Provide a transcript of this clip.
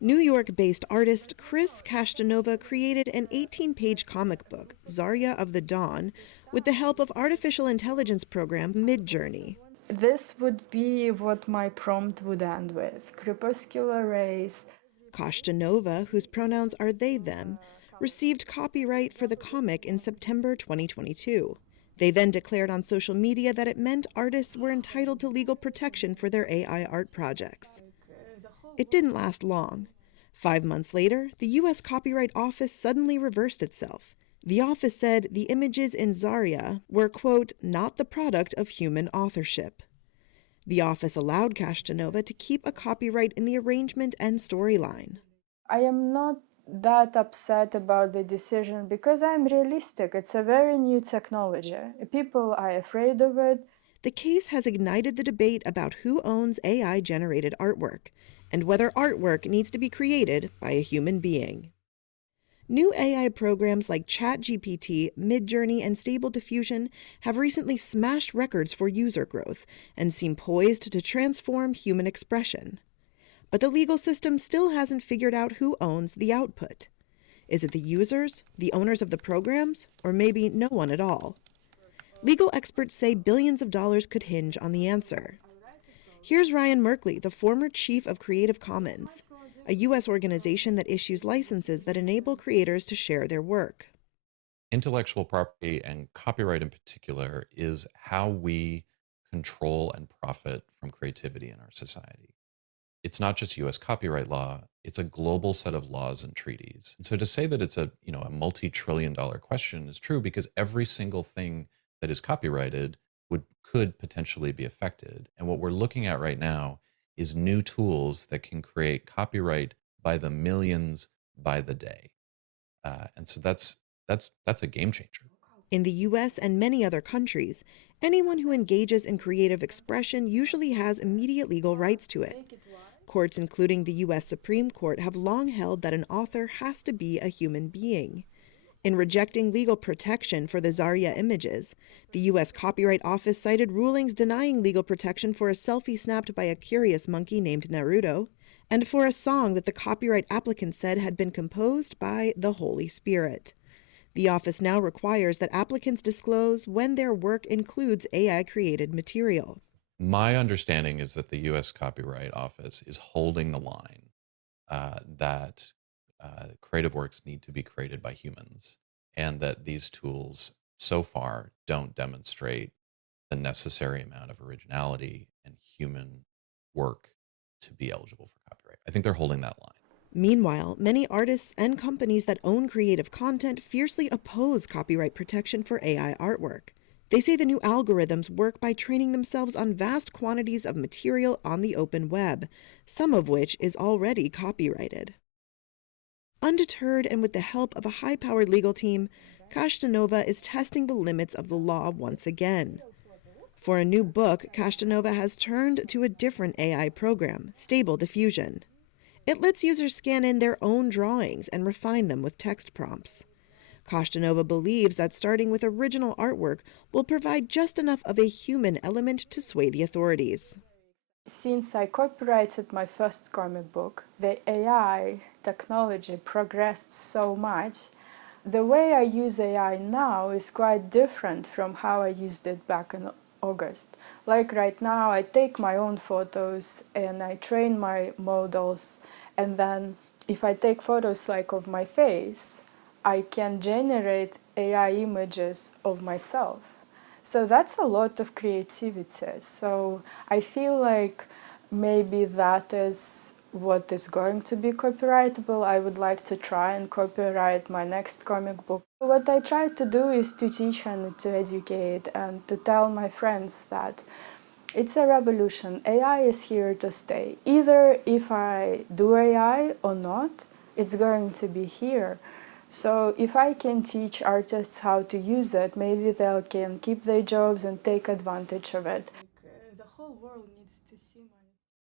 New York-based artist Chris Castanova created an 18-page comic book, Zarya of the Dawn, with the help of artificial intelligence program Midjourney. This would be what my prompt would end with: crepuscular rays. Castanova, whose pronouns are they, them, received copyright for the comic in September 2022. They then declared on social media that it meant artists were entitled to legal protection for their AI art projects. It didn't last long. 5 months later, the U.S. Copyright Office suddenly reversed itself. The office said the images in Zarya were, quote, not the product of human authorship. The office allowed Castanova to keep a copyright in the arrangement and storyline. I am not that upset about the decision because I'm realistic. It's a very new technology. People are afraid of it. The case has ignited the debate about who owns AI-generated artwork and whether artwork needs to be created by a human being. New AI programs like ChatGPT, Midjourney, and Stable Diffusion have recently smashed records for user growth and seem poised to transform human expression. But the legal system still hasn't figured out who owns the output. Is it the users, the owners of the programs, or maybe no one at all? Legal experts say billions of dollars could hinge on the answer. Here's Ryan Merkley, the former chief of Creative Commons, a U.S. organization that issues licenses that enable creators to share their work. Intellectual property and copyright in particular is how we control and profit from creativity in our society. It's not just US copyright law, it's a global set of laws and treaties. And so to say that it's a multi-trillion-dollar question is true because every single thing that is copyrighted could potentially be affected. And what we're looking at right now is new tools that can create copyright by the millions by the day. And so that's a game changer. In the US and many other countries, anyone who engages in creative expression usually has immediate legal rights to it. Courts, including the US Supreme Court, have long held that an author has to be a human being. In rejecting legal protection for the Zarya images, the U.S. Copyright Office cited rulings denying legal protection for a selfie snapped by a curious monkey named Naruto, and for a song that the copyright applicant said had been composed by the Holy Spirit. The office now requires that applicants disclose when their work includes AI-created material. My understanding is that the U.S. Copyright Office is holding the line that creative works need to be created by humans, and that these tools so far don't demonstrate the necessary amount of originality and human work to be eligible for copyright. I think they're holding that line. Meanwhile, many artists and companies that own creative content fiercely oppose copyright protection for AI artwork. They say the new algorithms work by training themselves on vast quantities of material on the open web, some of which is already copyrighted. Undeterred and with the help of a high-powered legal team, Castanova is testing the limits of the law once again. For a new book, Castanova has turned to a different AI program, Stable Diffusion. It lets users scan in their own drawings and refine them with text prompts. Castanova believes that starting with original artwork will provide just enough of a human element to sway the authorities. Since I copyrighted my first comic book, the AI technology progressed so much. The way I use AI now is quite different from how I used it back in August. Like right now, I take my own photos and I train my models, and then if I take photos like of my face, I can generate AI images of myself. So that's a lot of creativity. So I feel like maybe that is what is going to be copyrightable. I would like to try and copyright my next comic book. What I try to do is to teach and to educate and to tell my friends that it's a revolution. AI is here to stay. Either if I do AI or not, it's going to be here. So if I can teach artists how to use it, maybe they can keep their jobs and take advantage of it. The whole world